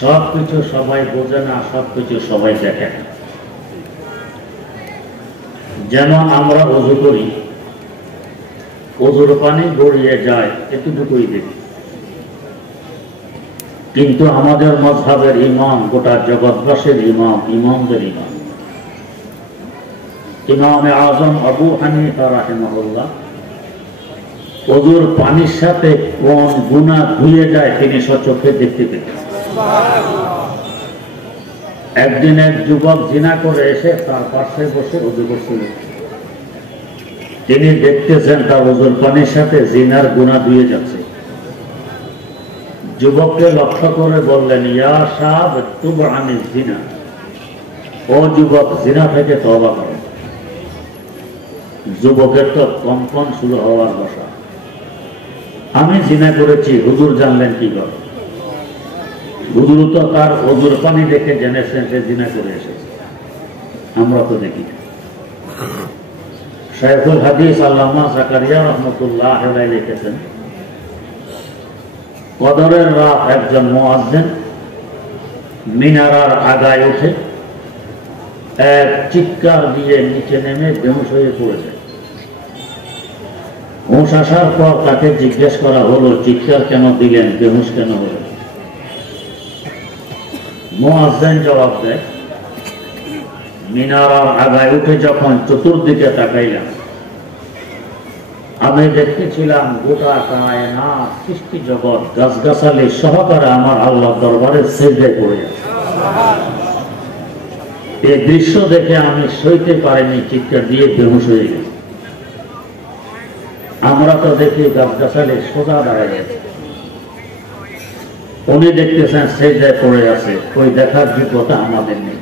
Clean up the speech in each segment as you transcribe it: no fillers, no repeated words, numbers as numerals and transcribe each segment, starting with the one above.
সবকিছু সবাই বোঝে না, সবকিছু সবাই দেখে না। যেমন আমরা ওযু করি, ওযুর পানি গড়িয়ে যায়, এতটুকুই দেখি। কিন্তু আমাদের মাযহাবের ইমাম, গোটা জগৎবাসীর ইমাম, ইমামদের ইমাম, ইমামে আযম আবু হানিফা রাহিমাহুল্লাহ, ওযুর পানির সাথে কোন গুনাহ ধুয়ে যায় তিনি স্বচক্ষে দেখতে পেতেন। একদিন এক যুবক জিনা করে এসে তার পাশে বসে ওযু করছিল। তিনি দেখতেছেন তার ওযুর পানির সাথে জিনার গুনাহ ধুয়ে যাচ্ছে। যুবককে লক্ষ্য করে বললেন, ইয়া শাব তুব আনিজ জিনা, ও যুবক, জিনা থেকে তওবা করো। যুবকের তো কম্পন শুরু হওয়ার বসা। আমি জিনা করেছি, হুজুর জানলেন কি করে? হুজুর তো তার ওযুর পানি দেখে জেনেছেন সে জিনা করে এসেছে, আমরা তো দেখি। শাইখুল হাদিস আল্লামা জাকারিয়া রাহমাতুল্লাহ আলাইহি লিখেছেন, কদরের রাত একজন মুয়াজ্জিন মিনারার আগায় উঠে এক চিৎকার দিয়ে নিচে নেমে বেহুশ হয়ে পড়েছে। হুঁশ আসার পর তাকে জিজ্ঞেস করা হলো, চিৎকার কেন দিলেন, বেহুশ কেন হলেন? মুয়াজ্জিন জবাব দেয়, মিনারার আগায় উঠে যখন চতুর্দিকে তাকাইলাম, আমি দেখতেছিলাম গোটা কায়নাত, সৃষ্টি জগৎ, গাছগাছালি সহকারে আমার আল্লাহর দরবারে সিজদায় পড়ে আছে। এই দৃশ্য দেখে আমি সইতে পারিনি, চিৎকার দিয়ে বেহুশ হয়ে গেছি। আমরা তো দেখি গাছগাছালি সোজা দাঁড়ায় গেছে, উনি দেখতেছেন সিজদায় পড়ে আছে। ওই দেখার যোগ্যতা আমাদের নেই।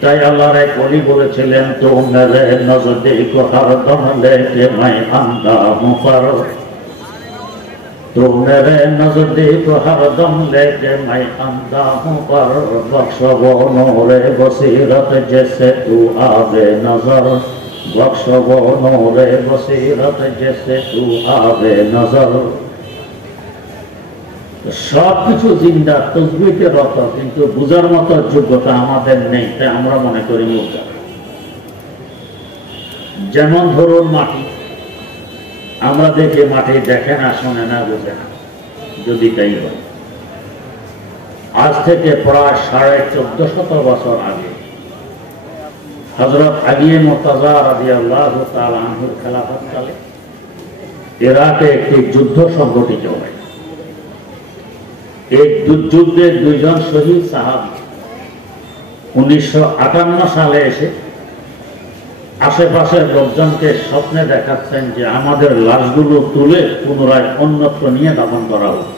তাই আল্লাহর এক ওলি বলেছিলেন, তো মেরে নজর দেখো হরদম লেকে মাই আন্দা হুঁ পর, তো মেরে নজর দেখো হরদম লেকে মাই আন্দা হুঁ পর, বख्श वो नूरे बसीरत जैसे तू आवे नजर, बख्श वो नूरे बसीरत जैसे तू आवे नजर। সবকিছু জিন্দা, তসবিহতে রত, কিন্তু বুঝার মতো যোগ্যতা আমাদের নেই, তাই আমরা মনে করি মুর্দা। যেমন ধরুন মাটি, আমরা দেখি মাটি দেখে না, শোনে না, বোঝে না। যদি তাই হয়, আজ থেকে প্রায় 1450 বছর আগে হযরত আলী মুর্তজা রাদিয়াল্লাহু তাআলা আনহুর খেলাফতকালে ইরাকে একটি যুদ্ধ সংঘটিত হয়। এই যুদ্ধে দুইজন শহীদ সাহাবী 1958 সালে এসে আশেপাশের লোকজনকে স্বপ্নে দেখাচ্ছেন যে আমাদের লাশগুলো তুলে পুনরায় অন্যত্র নিয়ে দাফন করা হোক।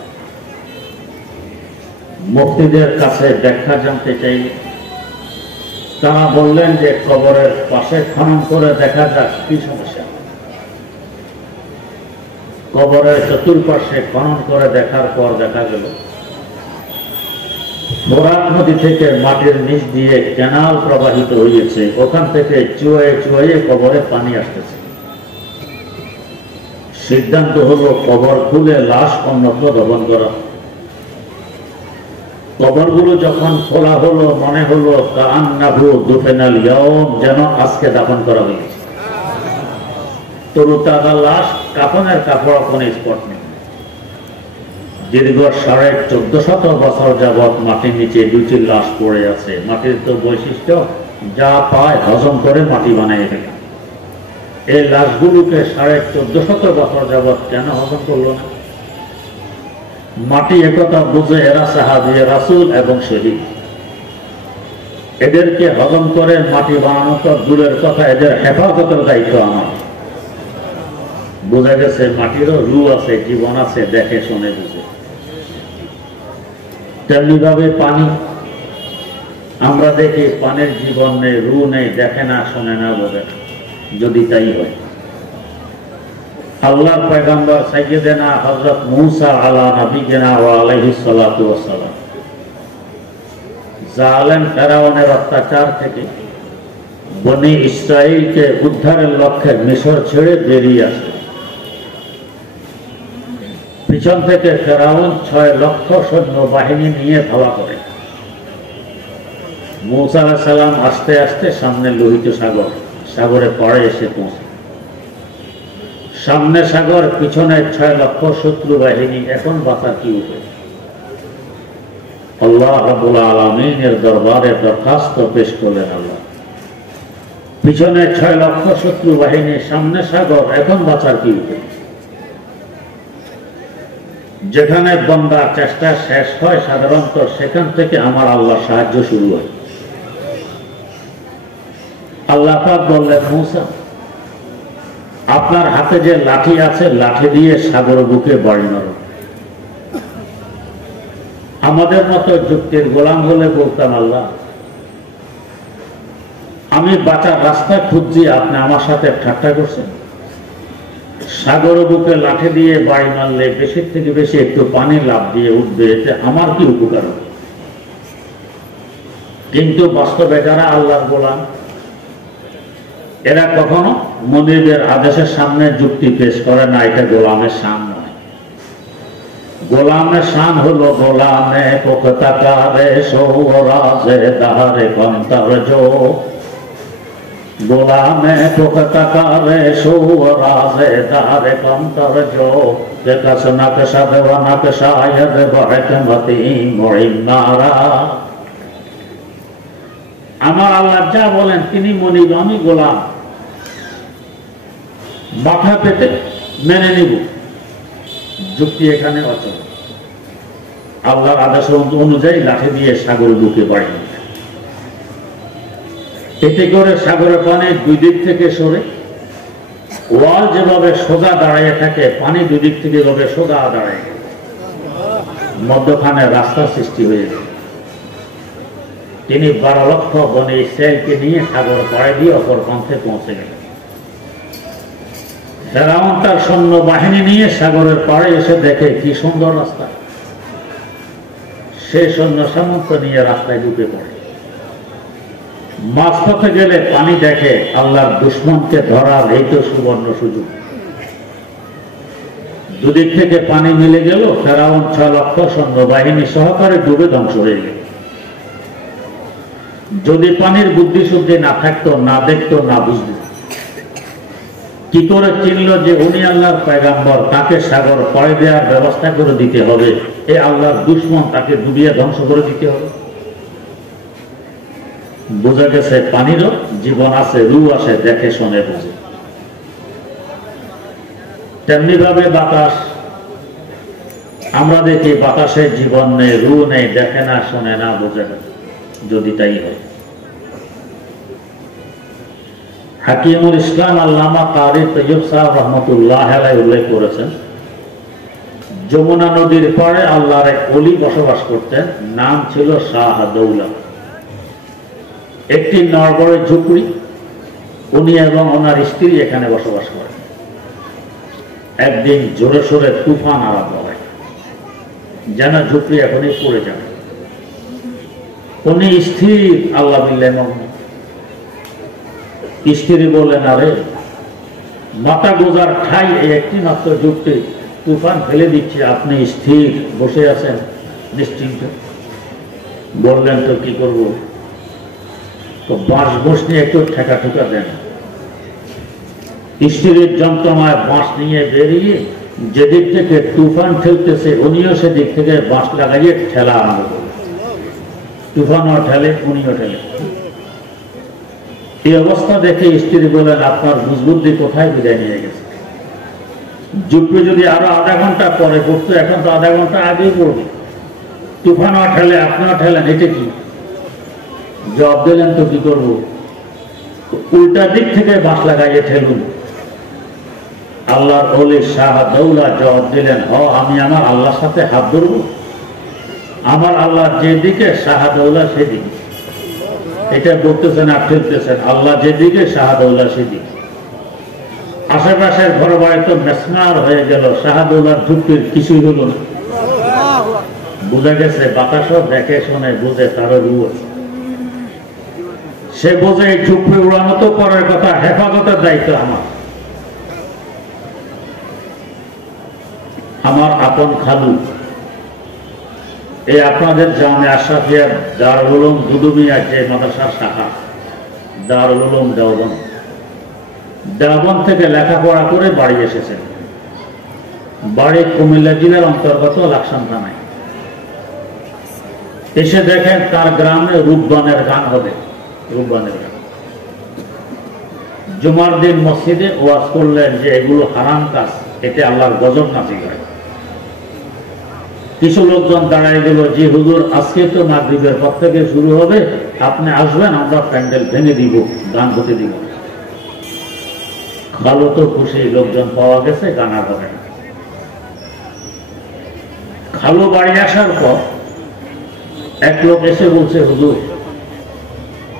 মুফতিদের কাছে ব্যাখ্যা জানতে চাইলে তারা বললেন যে কবরের পাশে খনন করে দেখা যাক কি সমস্যা। কবরের চতুর্পাশে খনন করে দেখার পর দেখা গেল ফোরাত নদী থেকে মাটির নিচ দিয়ে ক্যানাল প্রবাহিত হয়েছে, ওখান থেকে চুয়ে চুয়ে কবরে পানি আসতেছে। সিদ্ধান্ত হলো কবর খুলে লাশ অন্যত্র দাফন করা। কবরগুলো যখন খোলা হলো, মনে হলো কান্নাহু দুফিনাল ইয়াউম, যেন আজকে দাফন করা হয়েছে। তরুতাজা লাশ, কাফনের কাপড় কোনো স্পট নেই। দীর্ঘ 1450 বছর যাবৎ মাটির নিচে দুটি লাশ পড়ে আছে। মাটির তো বৈশিষ্ট্য, যা পায় হজম করে মাটি বানিয়ে ফেলে। এই লাশগুলোকে 1450 বছর যাবৎ কেন হজম করলো না? মাটি একথা বুঝে এরা সাহাবী, রাসূল এবং শহীদ। এদেরকে হজম করে মাটি বানানো তো দূরের কথা, এদের হেফাজতের দায়িত্ব আমার। বোঝা গেছে মাটিরও রূহ আছে, জীবন আছে, দেখে শুনে বুঝে। তেমনিভাবে পানি, আমরা দেখি পানির জীবন নেই, রূহ নেই, দেখে না, শোনে না, বোঝে না। যদি তাই হয়, আল্লাহর পয়গম্বর সাইয়্যিদানা হযরত মূসা আলা নবিয়িনা ওয়া আলাইহিস সালাতু ওয়াস সালাম জালেম ফেরাউনের অত্যাচার থেকে বনি ইসরাইলকে উদ্ধারের লক্ষ্যে মিশর ছেড়ে বেরিয়ে আসে। পিছন থেকে ফেরাউন 6 লক্ষ সৈন্য বাহিনী নিয়ে ধাওয়া করে। মূসা আলাইহিস সালাম আস্তে আস্তে সামনে লোহিত সাগর, সাগরে পরে এসে পৌঁছে। সামনে সাগর, পিছনে 6 লক্ষ শত্রু বাহিনী, এখন বাঁচার কি উপায়? আল্লাহ রাব্বুল আলামিনের দরবারে দরখাস্ত পেশ করলেন। আল্লাহ, পিছনে 6 লক্ষ শত্রু বাহিনী, সামনে সাগর, এখন বাঁচার কি উপায়? যেখানে বন্দার চেষ্টা শেষ হয় সাধারণত সেখান থেকে আমার আল্লাহ সাহায্য শুরু হয়। আল্লাহ পাক বললেন, মূসা, আপনার হাতে যে লাঠি আছে, লাঠি দিয়ে সাগর বুকে বাড়ি মারো। আমাদের মতো যুক্তির গোলাম হলে বলতাম, আল্লাহ, আমি বাঁচার রাস্তা খুঁজছি, আপনি আমার সাথে ঠাট্টা করছেন। সাগর বুকে লাঠি দিয়ে বাড়ি মারলে বেশি থেকে বেশি একটু পানি লাভ দিয়ে উঠবে, এতে আমার কি উপকার হবে? কিন্তু বাস্তবে যারা আল্লাহর গোলাম, এরা কখনো মুনিবের আদেশের সামনে যুক্তি পেশ করে না। এটা গোলামের শান নয়। গোলামের শান হলো গোলামে পোকতাকারে সৌরাজে দাহারে কন্তারজ, গোলামে পোকতাকারে সৌরাজে দাহারে কন্তারজ, বেকাস নাকশা দেওয়া নাকশা আয়াদে বহকমতি মুইমারা। আমার আল্লাহ যা বলেন তিনি মনিব, আমি গোলাম, মাথা পেতে মেনে নিব। যুক্তি এখানে অচল। আল্লাহর আদেশ অনুযায়ী লাঠি দিয়ে সাগর বুকে বাড়ি, এতে করে সাগরের পানি দুই দিক থেকে সরে, ওয়াল যেভাবে সোজা দাঁড়িয়ে থাকে, পানি দুই দিক থেকে এভাবে সোজা দাঁড়ায়, মধ্যখানে রাস্তা সৃষ্টি হয়ে গেল। তিনি 12 লক্ষ বনে ইসরায়েলকে নিয়ে সাগর পাড়ে দিয়ে অপর পন্থে পৌঁছে গেলেন। ফেরাউন তার সৈন্য বাহিনী নিয়ে সাগরের পাড়ে এসে দেখে কি সুন্দর রাস্তা। সে সৈন্য সামন্ত নিয়ে রাস্তায় ঢুকে পড়ে। মাঝপথে গেলে পানি দেখে, আল্লাহর দুশমনকে ধরার এই তো সুবর্ণ সুযোগ। দুদিক থেকে পানি মিলে গেল। ফেরাউন 6 লক্ষ সৈন্য বাহিনী সহকারে ডুবে ধ্বংস হয়ে গেল। যদি পানির বুদ্ধি শুদ্ধি না থাকতো, না দেখতো, না বুঝতো, কি করে চিনল যে উনি আল্লাহর পয়গাম্বর, তাকে সাগর পাড়ি দেওয়ার ব্যবস্থা করে দিতে হবে, এ আল্লাহর দুশমন, তাকে ডুবিয়ে ধ্বংস করে দিতে হবে? বোঝা গেছে পানিরও জীবন আছে, রু আছে, দেখে শোনে বোঝে। তেমনি ভাবে বাতাস, আমরা দেখি বাতাসের জীবন নেই, রু নেই, দেখে না, শোনে না, বোঝে না। যদি তাই হয়, হাকিমুল ইসলাম আল্লামা কারি তৈয়ব সাহেব রহমতুল্লাহ আলাইহি উল্লেখ করেছেন, যমুনা নদীর পাড়ে আল্লাহর এক ওলি বসবাস করতেন, নাম ছিল শাহ দৌলা। একটি নরবরের ঝুপড়ি, উনি এবং ওনার স্ত্রী এখানে বসবাস করেন। একদিন জোরে সোরে তুফান আরম্ভ হয়, যেন ঝুপড়ি এখনই পড়ে যাবে। উনি স্থির, আল্লাহ বিল্লাহ মগ্ন। স্ত্রী বললেন, আরে মাথা গোজার ঠাই এই একটি মাত্র যুক্তি, তুফান ফেলে দিচ্ছে, আপনি স্থির বসে আছেন নিশ্চিন্ত। বললেন, তো কি করবো? তো বাঁশ ঘোষ নিয়ে একটু ঠেকা ঠুকা দেন। স্ত্রীর যন্ত্রণায় বাঁশ নিয়ে বেরিয়ে যেদিক থেকে তুফান ঠেলতেছে, উনিও সেদিক থেকে বাঁশ লাগাইয়ে ঠেলা আরম্ভ করলেন। তুফানও ঠেলে, উনিও ঠেলে। এই অবস্থা দেখে স্ত্রী বলেন, আপনার বুঝবুদ্ধি কোথায় বিদায় নিয়ে গেছে? যুক্তি যদি আরো আধা ঘন্টা পরে পড়তো, এখন তো আধা ঘন্টা আগেই পড়বে। তুফানও ঠেলে, আপনিও ঠেলেন, এটা কি? জবাব দিলেন, তো কি করবো? উল্টা দিক থেকে বাঁশ লাগাইয়ে ঠেলুন। আল্লাহর ওলি শাহ দৌলা জবাব দিলেন, আমি আমার আল্লাহর সাথে হাত ধরব? আমার আল্লাহ যেদিকে, শাহ দৌলা সেদিকে। এটা বলতেছেন আর ঠেলতেছেন, আল্লাহ যেদিকে, শাহ দৌলা সেদিকে। আশেপাশের ঘর বাড়ি তো মেসমার হয়ে গেল, শাহ দৌলার ঝুঁকির কিছুই হলো না। বোঝা গেছে বাতাসও দেখে শোনে বোঝে, তারও রু আছে। সে বোঝে এই ঝুঁকি উড়ানো তো পরের কথা, হেফাজতের দায়িত্ব আমার। আপন খালু, এই আপনাদের জামে আশরাফিয়া দারুল উলুম দুদুমিয়া যে মাদ্রাসার শাখা দারুল উলুম দেওবন্দ থেকে লেখাপড়া করে বাড়ি এসেছেন। বাড়ি কুমিল্লা জেলার অন্তর্গত লাকসাম থানায়। এসে দেখেন তার গ্রামে রূপবানের গান হবে, রূপবানের গান। জুমার দিন মসজিদে ওয়াজ করলেন যে এগুলো হারাম কাজ, এতে আল্লাহর গজব নাজিল হয়। কিছু লোকজন দাঁড়ায় গেল, যে হুজুর আজকে তো মাগরিবের পর থেকে শুরু হবে, আপনি আসবেন, আমরা প্যান্ডেল ভেঙে দিব, গান হতে দিব। ভালো তো খুশি, লোকজন পাওয়া গেছে, গান আর হবে না। খালু বাড়ি আসার পর এক লোক এসে বলছে, হুজুর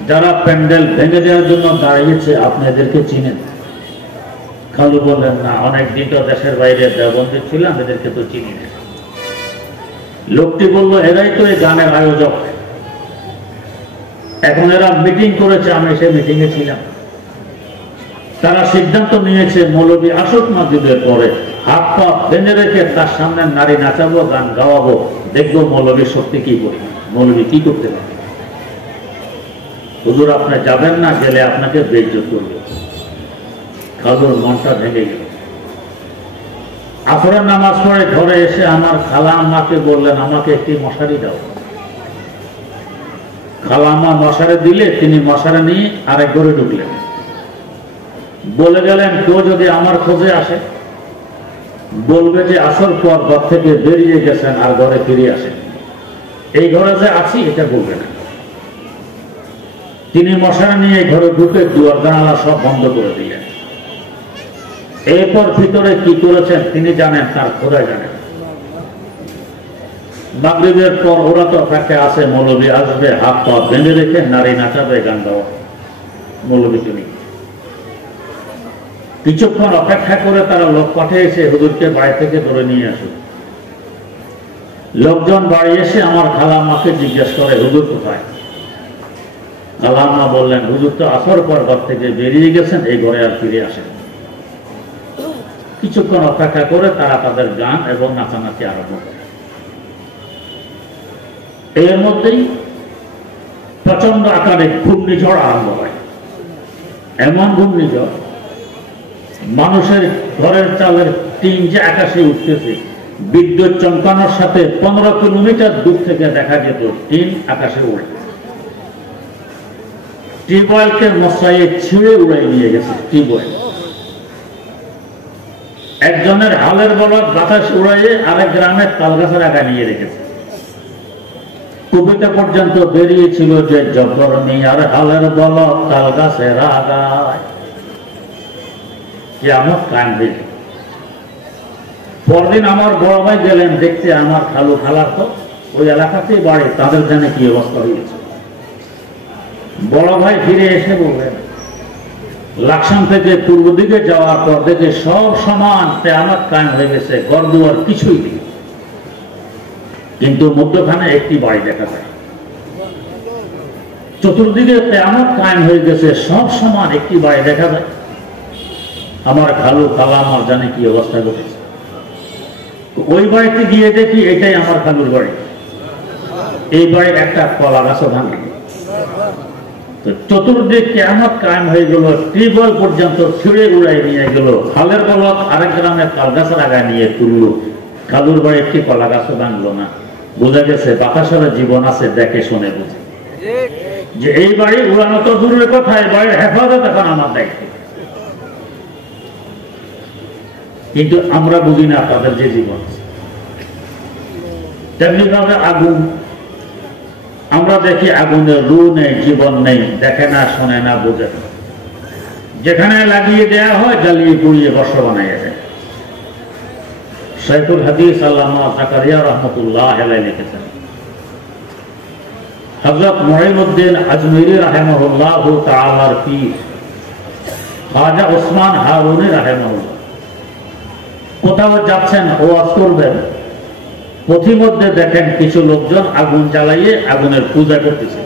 যারা প্যান্ডেল ভেঙে দেওয়ার জন্য দাঁড়িয়েছে আপনি এদেরকে চিনেন? খালু বললেন, না, অনেকদিন তো দেশের বাইরে দেওবন্দে ছিলাম, এদেরকে তো চিনি না। লোকটি বলল, এরাই তো এই গানের আয়োজক, এখন এরা মিটিং করেছে, আমি সে মিটিং এ ছিলাম। তারা সিদ্ধান্ত নিয়েছে মৌলবী আসুক মাগরিবের পরে, হাত পা বেঁধে রেখে তার সামনে নারী নাচাবো, গান গাওয়াবো, দেখবো মৌলবীর শক্তি কি করে, মৌলবী কি করতে পারে। হুজুর আপনি যাবেন না, গেলে আপনাকে বেইজ্জত করবে। খালুর মনটা ভেঙে গেল। আসরের নামাজ পড়ে ঘরে এসে আমার খালা আম্মাকে বললেন, আমাকে একটি মশারি দাও। খালা আম্মা মশারি দিলে তিনি মশারি নিয়ে আরেক ঘরে ঢুকলেন। বলে গেলেন, কেউ যদি আমার খোঁজে আসে বলবে যে আসর পর ঘর থেকে বেরিয়ে গেছেন আর ঘরে ফিরে আসেন, এই ঘরে যে আছি এটা বলবে না। তিনি মশারি নিয়ে ঘরে ঢুকে দুয়ার জানালা সব বন্ধ করে দিলেন। এরপর ভিতরে কি করেছেন তিনি জানেন, তার খোদা জানেন। মাগরিবের পর ওরা তো অপেক্ষায় আছে, মৌলবী আসবে, হাত পা বেঁধে রেখে নারী নাচাবে, গান গাওয়া। মৌলবী তিনি কিছুক্ষণ অপেক্ষা করে তারা লোক পাঠিয়েছে, হুজুরকে বাড়ি থেকে ধরে নিয়ে আসুন। লোকজন বাড়ি এসে আমার খালাম্মাকে জিজ্ঞেস করে, হুজুর কোথায়? খালাম্মা বললেন, হুজুর তো আসর পর ঘর থেকে বেরিয়ে গেছেন, এই ঘরে আর ফিরে আসেন। কিছুক্ষণ অপেক্ষা করে তারা তাদের গান এবং নাচানাচি আরম্ভ করে। এর মধ্যেই প্রচন্ড আকারে ঘূর্ণিঝড় আরম্ভ হয়। এমন ঘূর্ণিঝড়, মানুষের ঘরের চালের টিন যে আকাশে উঠতেছে, বিদ্যুৎ চমকানোর সাথে 15 কিলোমিটার দূর থেকে দেখা যেত টিন আকাশে উড়ে। টিউবওয়েলকে মশাইয়ে ছিঁড়ে উড়াই নিয়ে গেছে। টিউবওয়েল একজনের হালের বলদ বাতাস উড়াইয়ে আরেক গ্রামের তালগাছের আগা নিয়ে রেখেছে। কবিতা পর্যন্ত বেরিয়েছিল যে জবর মিয়ার হালের বলদ তালগাছের আগায়, কিয়ামত কায়েম হয়ে গেল। পরদিন আমার বড় ভাই গেলেন দেখতে, আমার খালু খালার তো ওই এলাকাতেই বাড়ি, তাদের জানে কি অবস্থা হয়েছে। বড় ভাই ফিরে এসে বললেন, লাকসাম থেকে পূর্ব দিকে যাওয়ার পর দেখে সব সমান, কিয়ামত কায়েম হয়ে গেছে, ঘরদুয়ার কিছুই নেই, কিন্তু মধ্যখানে একটি বাড়ি দেখা যায়। চতুর্দিকে কিয়ামত কায়েম হয়ে গেছে, সব সমান, একটি বাড়ি দেখা যায়। আমার খালু খালা আমার জানে কি অবস্থা ঘটেছে। ওই বাড়িতে গিয়ে দেখি এটাই আমার খালুর বাড়ি। এই বাড়ির একটা কলা গাছও ভাঙে। চতুর্দিক কিয়ামত কায়েম হয়ে গেল, টিউবওয়েল পর্যন্ত ছিঁড়ে উড়াই নিয়ে গেল, খালের বলদ আরেক গ্রামের তালগাছের আগায় নিয়ে তুলল। খালুর বাড়ি একটি কলা গাছও ভাঙলো না। বোঝা গেছে বাতাসের জীবন আছে, দেখে শুনে বুঝে যে এই বাড়ি উড়ানো তো দূরের কথা, এই বাড়ির হেফাজত এখন আমার দায়িত্ব। কিন্তু আমরা বুঝি না তাদের যে জীবন। তেমনিভাবে আগুন, আমরা দেখি আগুনের রু নেই, জীবন নেই, দেখে না, শোনে না, বোঝে না। যেখানে লাগিয়ে দেয়া হয় জ্বালিয়ে পুড়িয়ে বর্ষ বানাইয়া দেয়। শাইখুল হাদিস আল্লামা জাকারিয়া রহমতুল্লাহ আলাইহি লিখেছেন, হযরত মুঈনুদ্দিন আজমিরি রাহিমাহুল্লাহু তাআলার পীর খাজা ওসমান হারুনি রাহিমাহুল্লাহ কোথাও যাচ্ছেন, ওয়াজ করবেন, পথিমধ্যে দেখেন কিছু লোকজন আগুন জ্বালাইয়ে আগুনের পূজা করতেছে।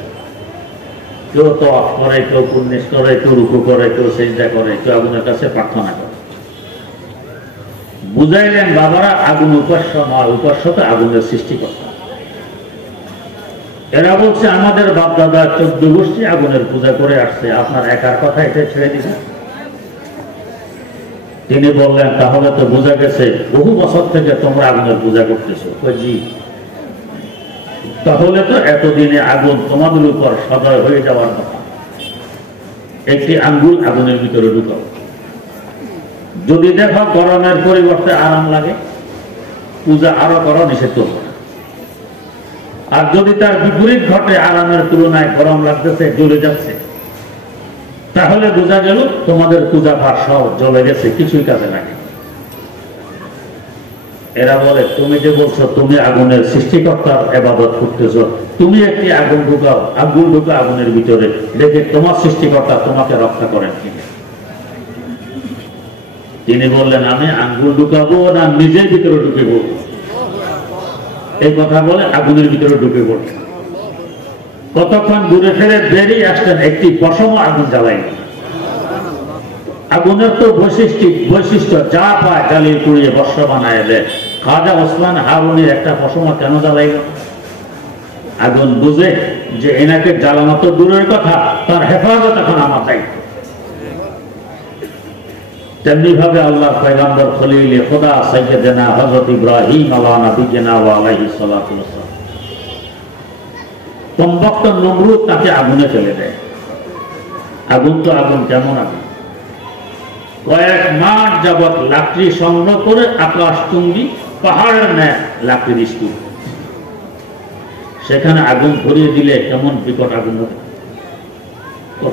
কেউ তওয়াফ করে, কেউ কুর্নিশ করে, কেউ রুকু করে, কেউ সিজদা করে, কেউ আগুনের কাছে প্রার্থনা করে। বুঝাইলেন বাবারা আগুন উপাস্য নয়, উপাস্য তো আগুনের সৃষ্টিকর্তা। এরা বলছে আমাদের বাপদাদা 14 গোষ্ঠী আগুনের পূজা করে আসছে, আপনার একার কথা এটা ছেড়ে দিবেন? তিনি বললেন তাহলে তো বোঝা গেছে বহু বছর থেকে তোমরা আগুনের পূজা করতেছো। জি, তাহলে তো এতদিনে আগুন তোমাদের উপর সদয় হয়ে যাওয়ার কথা। একটি আঙ্গুল আগুনের ভিতরে ঢুকাও, যদি দেখো গরমের পরিবর্তে আরাম লাগে, পূজা আরো করা নিষেধ করবে। আর যদি তার বিপরীত ঘটে, আরামের তুলনায় গরম লাগতেছে, জ্বলে যাচ্ছে, তাহলে বোঝা গেল তোমাদের পূজা পাঠ সব জ্বলে গেছে, কিছুই কাজে লাগে। এরা বলে তুমি যে বলছো তুমি আগুনের সৃষ্টিকর্তার ইবাদত করতেছ, তুমি একটি আগুন ঢুকাও, আগুন ঢুকা আগুনের ভিতরে, দেখে তোমার সৃষ্টিকর্তা তোমাকে রক্ষা করেন কিনা। তিনি বললেন আমি আঙ্গুল ঢুকাবো না নিজের ভিতরে ঢুকে পড়বো। এই কথা বলে আগুনের ভিতরে ঢুকে পড়ল। কতক্ষণ ঘুরে ফেরে বেরিয়ে আসলেন, একটি পশম আগুন জ্বালাইনি। আগুনের তো বৈশিষ্ট্য যা পায় জ্বালিয়ে পুড়িয়ে বর্ষ বানায় দেয়। খাজা ওসমান হারুনির একটা পশম কেন জ্বালাইল? আগুন বুঝে যে এনাকে জ্বালানো তো দূরের কথা, তার হেফাজত এখন আমার দায়িত্ব। তেমনি ভাবে আল্লাহর পয়গম্বর খলিল খোদা সাইয়্যিদানা হযরত ইব্রাহিম আলা নবিয়িনা ওয়া আলাইহিস সালাতু ওয়াস সালাম, কমবক্ত নমরুদ তাকে আগুনে ফেলে দেয়। আগুন তো আগুন, কেমন আগুন! কয়েক মাস যাবৎ লাকড়ি সংগ্রহ করে আকাশ চুম্বি পাহাড়ের ন্যায় লাকড়ির স্তূপ, সেখানে আগুন ধরিয়ে দিলে কেমন বিকট আগুন হবে!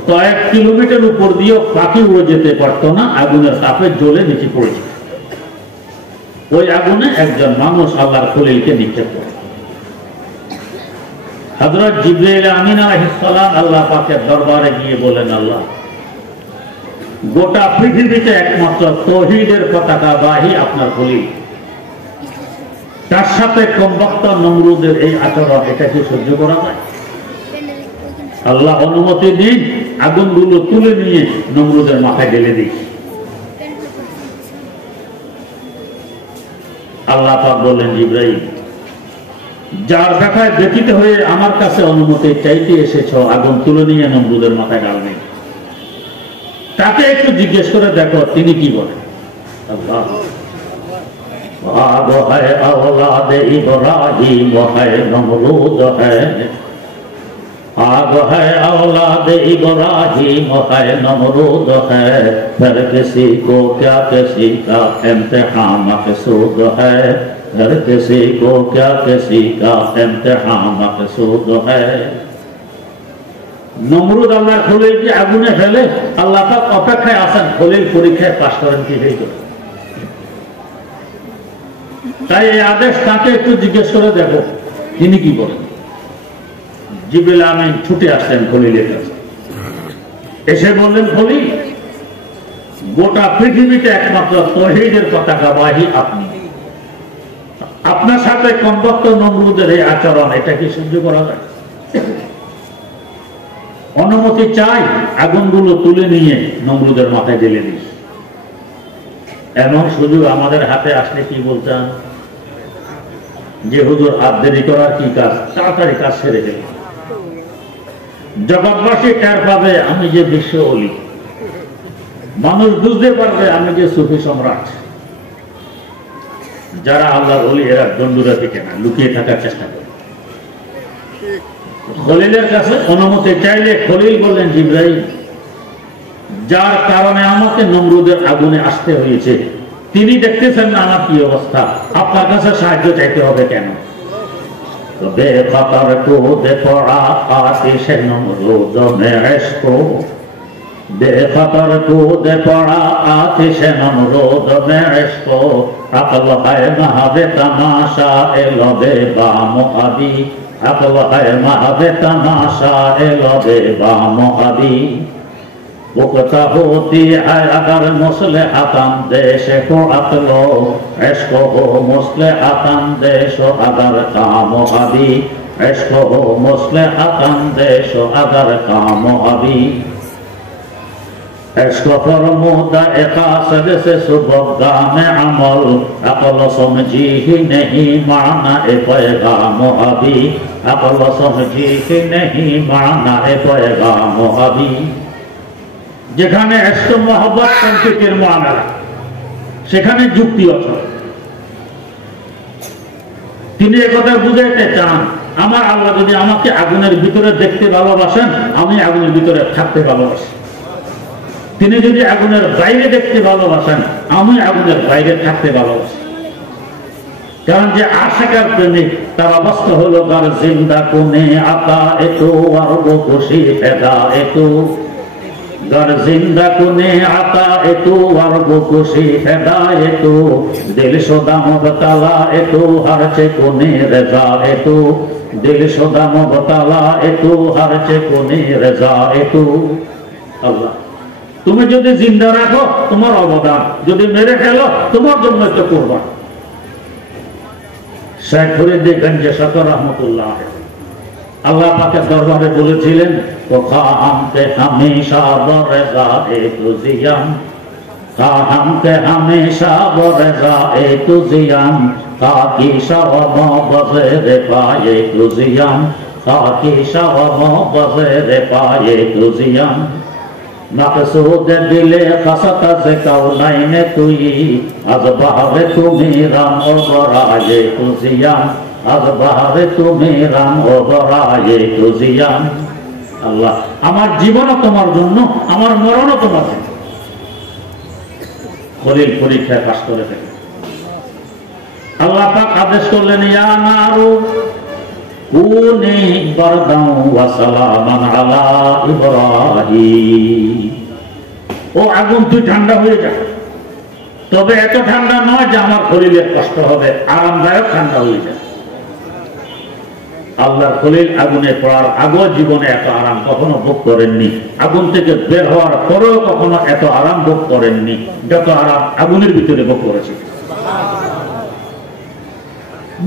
কয়েক কিলোমিটার উপর দিয়েও পাখি উড়ে যেতে পারত না, আগুনের তাপে জ্বলে নিচে পড়েছে। ওই আগুনে একজন মানুষ আল্লাহর খলিলকে নিক্ষেপ করে। হযরত জিবরাইল আমিন আলাইহিস সালাম আল্লাহ পাকের দরবারে গিয়ে বলেন, আল্লাহ, গোটা পৃথিবীতে একমাত্র তাওহীদের পতাকাবাহী আপনার খলিল, তার সাথে কমবক্ত নমরুদের এই আচরণ, এটা কি সহ্য করা যায়? আল্লাহ অনুমতি দিন, আগুনগুলো তুলে নিয়ে নমরুদের মাথায় ঢেলে দিই। আল্লাহ পাক বললেন, জিবরাইল, যার দেখায় ব্যতীত হয়ে আমার কাছে অনুমতি চাইতে এসেছ আগুন তুলে নিয়ে নমরুদের মাথায় ঢালবে, তাকে একটু জিজ্ঞেস করে দেখো তিনি কি বলেন। আল্লাহ, आग है औलाद इब्राहिम है नमरूद है, आग है औलाद इब्राहिम है नमरूद है, फिर किसी को क्या किसी का इम्तिहान मकसूद है, फिर किसी को क्या किसी का इम्तिहान मकसूद है। নমরুদ আল্লাহর খলিলকে আগুনে ফেলে, আল্লাহ পাক অপেক্ষায় আছেন খলিল পরীক্ষায় পাস করেন কি হয়ে যাবে। তাই এই আদেশ তাকে একটু জিজ্ঞেস করে দেখো তিনি কি বলেন। জিবরিল আমিন ছুটে আসলেন খলিলের কাছে, এসে বললেন, খলিল, গোটা পৃথিবীতে একমাত্র তাওহীদের পতাকাবাহী আপনি, আপনার সাথে কমবক্ত নমরুদের এই আচরণ, এটা কি সহ্য করা যায়? অনুমতি চাই, আগুনগুলো তুলে নিয়ে নমরুদের মাথায় ঢেলে দিই। এমন সুযোগ আমাদের হাতে আসলে কি বলতাম যে হুজুর আর দেরি করার কি কাজ, তাড়াতাড়ি কাজ সেরে গেল। জগৎবাসী টের পাবে আমি যে বিশ্ব অলি, মানুষ বুঝতে পারবে আমি যে সুফি সম্রাট। যারা আল্লাহর ওলি এরা দণ্ডুরা থেকে না, লুকিয়ে থাকার চেষ্টা করে। খলিলের কাছে অনুমতি চাইলে খলিল বললেন, জিবরাইল, যার কারণে আমাকে নমরুদের আগুনে আসতে হয়েছে তিনি দেখতেছেন না আমার কি অবস্থা, আপনার কাছে সাহায্য চাইতে হবে কেন? বেখতর কুদে পড়া আতিশে নমরুদ মে ইশক, বেখতর কুদে পড়া আতিশে নমরুদ মে ইশক, আকল হায় মাহবে তামাশা এলবে বামুআবি, আকল হায় মাহবে তামাশা এলবে বামুআবি, पुख्ता होती है अगर मुस्लिहतन देश को अक्लो, इश्क हो मुस्लिहतन देश अगर काम अभी, इश्क हो मुस्लिहतन देश अगर काम अभी। عشق فرمودا اقاصد سے صبح میں عمل عقل سمجھی ہی نہیں معنی پیغام ابھی عقل سمجھی ہی نہیں معنی پیغام ابھی যেখানে ইশক মহব্বত সম্পর্কের মানা সেখানে যুক্তি আছে তিনি একথা বুঝাইতে চান আমার আল্লাহ যদি আমাকে আগুনের ভিতরে দেখতে ভালোবাসেন আমি আগুনের ভিতরে থাকতে ভালোবাসি তিনি যদি আগুনের বাইরে দেখতে ভালোবাসেন আমি আগুনের বাইরে থাকতে ভালোবাসি কারণ যে আশিকার প্রেমিক তার অবস্থা হলো গার জিন্দা কোনে আতা এতো আর গো খুশি ফেদা এতো গার জিন্দা কোনে আতা এতো আর গো খুশি ফেদা এতো দিল সদা মবতালা এতো হারছে কোনে রেজা এতো দিল সদা মবতালা এতো হারছে কোনে রেজা এতো আল্লাহ তুমি যদি জিন্দা রাখো তোমার অবদান যদি মেরে ফেলো তোমার জন্য তো কুরবান শেখ ফরিদগঞ্জ শকর রহমতুল্লাহ আল্লাহ পাকের দরবারে বলেছিলেন ওখামতে হামেশা বরজা এ তুজিয়াম কাহামতে হামেশা বরজা এ তুজিয়াম কাকি শাওম বজরে পায়ে তুজিয়াম কাকি শাওম বজরে পায়ে তুজিয়াম मकसूद दिले खसत से कौनाइन तुई अज बहरे तुम्हें राम ओबराये तुजियाम अज बहरे तुम्हें राम ओबराये तुजियाम আল্লাহ আমার জীবনও তোমার জন্য আমার মরণও তোমার জন্য খলিল পরীক্ষায় পাশ করে থাকে আল্লাহ পাক আদেশ করলেন ইয়া নারু কুনি বারদান ওয়া সালামান আলা ইব্রাহিম ও আগুন তুই ঠান্ডা হয়ে যা তবে এত ঠান্ডা নয় যে আমার খলিলের কষ্ট হবে আরামদায়ক ঠান্ডা হয়ে যায় আল্লাহর খলিল আগুনে পড়ার আগেও জীবনে এত আরাম কখনো ভোগ করেননি আগুন থেকে বের হওয়ার পরেও কখনো এত আরাম ভোগ করেননি যত আরাম আগুনের ভিতরে ভোগ করেছে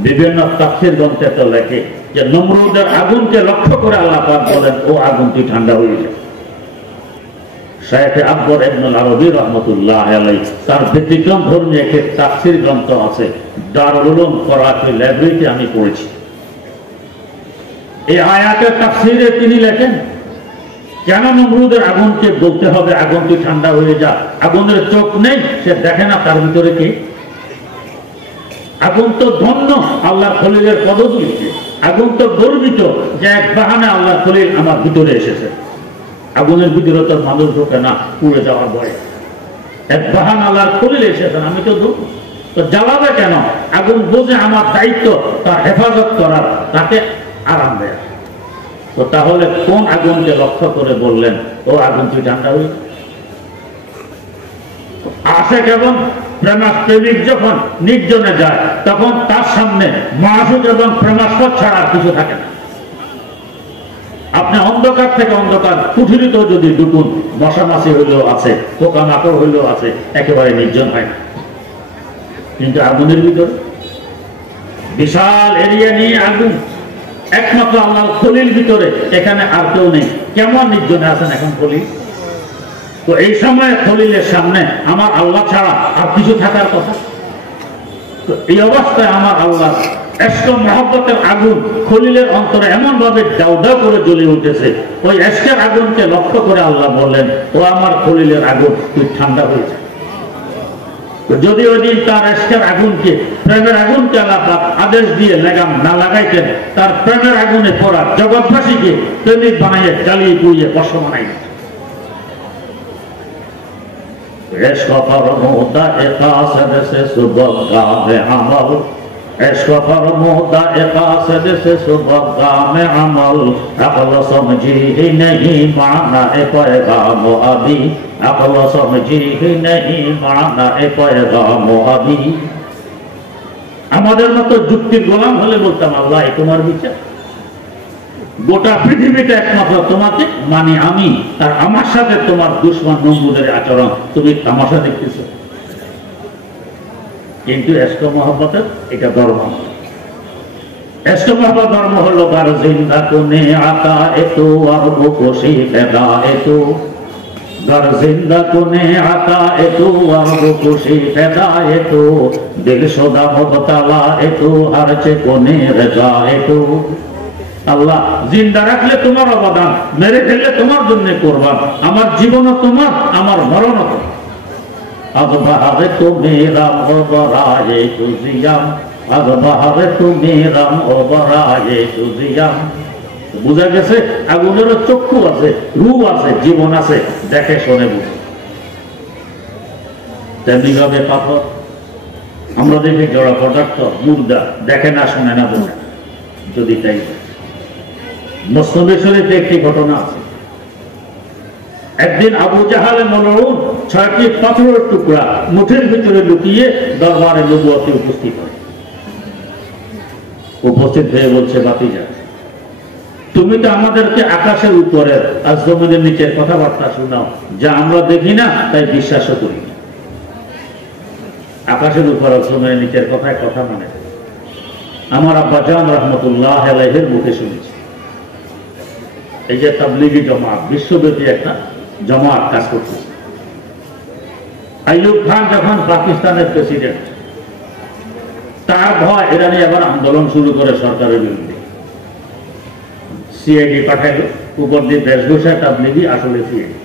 বিভিন্ন তাফসীর গ্রন্থে তো লেখে যে নমরুদের আগুনকে লক্ষ্য করে আল্লাহ পাক বলেন ও আগুন তুই ঠান্ডা হয়ে যায় শাইখ আকবর ইবনুল আরবী রাহমাতুল্লাহ আলাইহি তার ব্যতিক্রম ধর্মী একটি তাফসীর গ্রন্থ আছে দারুল উলুম করাচি লাইব্রেরিতে আমি পড়েছি এই আয়াতের তাফসীরে তিনি লেখেন কেন নমরুদের আগুনকে বলতে হবে আগুন তুই ঠান্ডা হয়ে যা আগুনের চোখ নেই সে দেখে না তার ভিতরে কি আগুন তো ধন্য আল্লাহর খলিলের পদধূলিতে আগুন তো গর্বিত যে এক বাহানে আল্লাহর খলিল আমার ভিতরে এসেছে আগুনের ভিতরে তো মানুষ ঢোকে না পুড়ে যাওয়ার ভয়ে এক বাহানে আল্লাহর খলিল এসেছেন আমি তো ঢুকবো তো জ্বালাবে কেন আগুন বোঝে আমার দায়িত্ব তার হেফাজত করার তাকে আরাম দেয় তো তাহলে কোন আগুনকে লক্ষ্য করে বললেন ও আগুন তুই ঠান্ডা হয়ে আসে কেমন প্রেমিক যখন নির্জনে যায় তখন তার সামনে মাসুদ এবং প্রেমাস্পদ ছাড়া কিছু থাকে না আপনি অন্ধকার থেকে অন্ধকার কুঠুরিত যদি ঢুকুন মশামাছি হইলেও আছে পোকামাকড় হইলেও আছে একেবারে নির্জন হয় না কিন্তু আগুনের ভিতরে বিশাল এরিয়া নিয়ে আগুন একমাত্র আল্লাহ খলিল ভিতরে এখানে আর কেউ নেই কেমন নির্জনে আছেন এখন খলিল তো এই সময় খলিলের সামনে আমার আল্লাহ ছাড়া আর কিছু থাকার কথা তো এই অবস্থায় আমার আল্লাহ ইশক মহব্বতের আগুন খলিলের অন্তরে এমন ভাবে দাউ দাউ করে জ্বলে উঠেছে ওই ইশকের আগুনকে লক্ষ্য করে আল্লাহ বললেন ও আমার খলিলের আগুন তুই ঠান্ডা হয়ে যা যদি ওই দিন তার ইশকের আগুনকে প্রেমের আগুনকে আল্লাহ আদেশ দিয়ে লাগাম না লাগাইতেন তার প্রেমের আগুনে পড়া জগৎবাসীকে প্রেমিক বানাইয়ে জ্বালিয়ে পুড়িয়ে কষ্ট বানাই عشق فرمودا اقاصد سے صبح گام عمل عشق فرمودا اقاصد سے صبح گام عمل عقل سمجھی ہی نہیں معنی پیغام ابھی عقل سمجھی ہی نہیں معنی پیغام ابھی আমাদের মতো যুক্তির গোলাম হলে বলতাম আল্লাহ তোমার বিচার গোটা পৃথিবীতে একমাত্র তোমাকে মানে আমি আর আমার সাথে তোমার দুশমন নমরুদের আচরণ তুমি তামাশা দেখতেছো কিন্তু ইশক মহব্বতের এটা ধর্ম ইশক মহব্বত ধর্ম হলো গার জিন্দা কোনে আতা এতো আর খুশি ফেদা এতো गर जिंदा कुने आता एतु अर्ज खुशी फैदा एतु दिल शुदा मुबतला एतु हर चे कोने रजा एतु আল্লাহ জিন্দা রাখলে তোমার অবদান, মেরে ফেললে তোমার জন্য কুরবান, আমার জীবনও তোমার, আমার মরণও তোমার। আযবাহারে তুমি রাম ওবরায়ে তুজিয়াম, আযবাহারে তুমি রাম ওবরায়ে তুজিয়াম। বুঝা গেছে আগুনেরও চক্ষু আছে, রূপ আছে, জীবন আছে, দেখে শোনে বুঝে। তেমনি ভাবে পাথর, আমরা দেখি জড়া পদার্থ, মুর্দা, দেখে না, শোনে না, বোঝে না। যদি তাই মুসলিম শরীফে একটি ঘটনা আছে। একদিন আবু জাহালে মলউন 6টি পাথরের টুকরা মুঠের ভিতরে লুকিয়ে দরবারে নবুয়তে উপস্থিত হয়। উপস্থিত হয়ে বলছে, বাতিজা, তুমি তো আমাদেরকে আকাশের উপরে আর জমিনের নিচের কথাবার্তা শোনাও, যা আমরা দেখি না তাই বিশ্বাসও করি না। আকাশের উপর আর জমিনের নিচের কথায় কথা মানে আমার আব্বা জান রহমতুল্লাহ আলাইহির মুখে শুনেছি। এই যে তাবলিগি জামাত, বিশ্বব্যাপী একটা জামাত কাজ করতেছে। আইয়ুব খান যখন পাকিস্তানের প্রেসিডেন্ট, তার ভয় এরা নিয়ে আবার আন্দোলন শুরু করে সরকারের বিরুদ্ধে। সিআইডি পাঠাইল, উপর দিয়ে বেশভূষা তাবলিগি, আসলে সিআইডি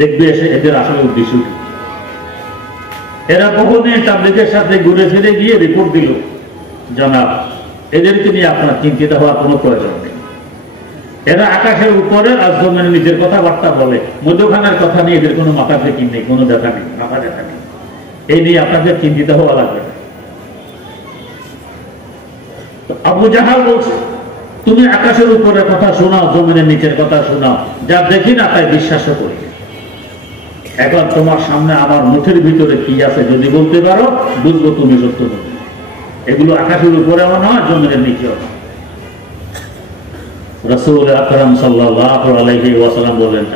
দেখবে এসে এদের আসলে উদ্দেশ্য। এরা বহুদিন তাবলিগের সাথে ঘুরে ফিরে গিয়ে রিপোর্ট দিল, জানাব এদেরকে নিয়ে আপনার চিন্তিত হওয়ার কোনো প্রয়োজন নেই। এরা আকাশের উপরে আর জমিনের নিজের কথাবার্তা বলে, মধ্যখানের কথা নিয়ে এদের কোনো মাথা ফিকির নেই, কোনো দেখা নেই, মাথা দেখা নেই। এই নিয়ে আপনাদের চিন্তিত হওয়া লাগবে না। আবু জাহাল বলছে, তুমি আকাশের উপরে কথা শোনাও, জমিনের নিচের কথা শোনাও, যা দেখি না তাই বিশ্বাসও করি। এখন তোমার সামনে আমার মুঠের ভিতরে কি আছে যদি বলতে পারো, বুঝবো তুমি সত্য বলবে। এগুলো আকাশের উপরেও নয়, জমিনের নিচেও নয়। রাসূল আকরাম সাল্লাল্লাহু আলাইহি ওয়াসাল্লাম বলেন,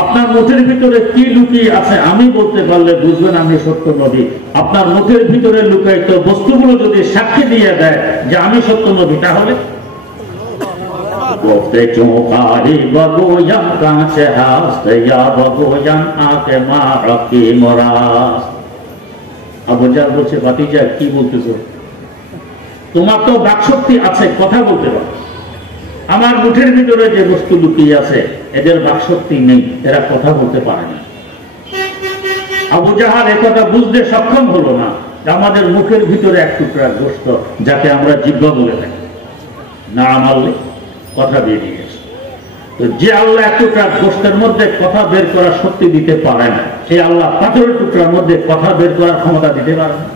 আপনার মুঠের ভিতরে কি লুকিয়ে আছে আমি বলতে পারলে বুঝবেন আমি সত্য নবী। আপনার মুঠের ভিতরে লুকায়িত বস্তুগুলো যদি সাক্ষী দিয়ে দেয় যে আমি সত্য নবী, তাহলে বলতে চোখারি বগোয়ান কাছে হাসতে ইয়া বগোয়ান আকে মারকি মরাস। আবু জাহল বলছে, ভাতিজা কি বলতেছো? তোমার তো বাকশক্তি আছে, কথা বলতে পারো। আমার মুঠের ভিতরে যে বস্তু লুকিয়ে আছে এদের বাকশক্তি নেই, এরা কথা বলতে পারে না। আবু জাহাল একথা বুঝতে সক্ষম হলো না আমাদের মুখের ভিতরে এক টুকরা গোশত, যাকে আমরা জিহ্বা বলে থাকি, না মারলে কথা বেরিয়ে গেছে। তো যে আল্লাহ এক টুকরা গোশতের মধ্যে কথা বের করার শক্তি দিতে পারে না, সেই আল্লাহ পাথরের টুকরার মধ্যে কথা বের করার ক্ষমতা দিতে পারে না।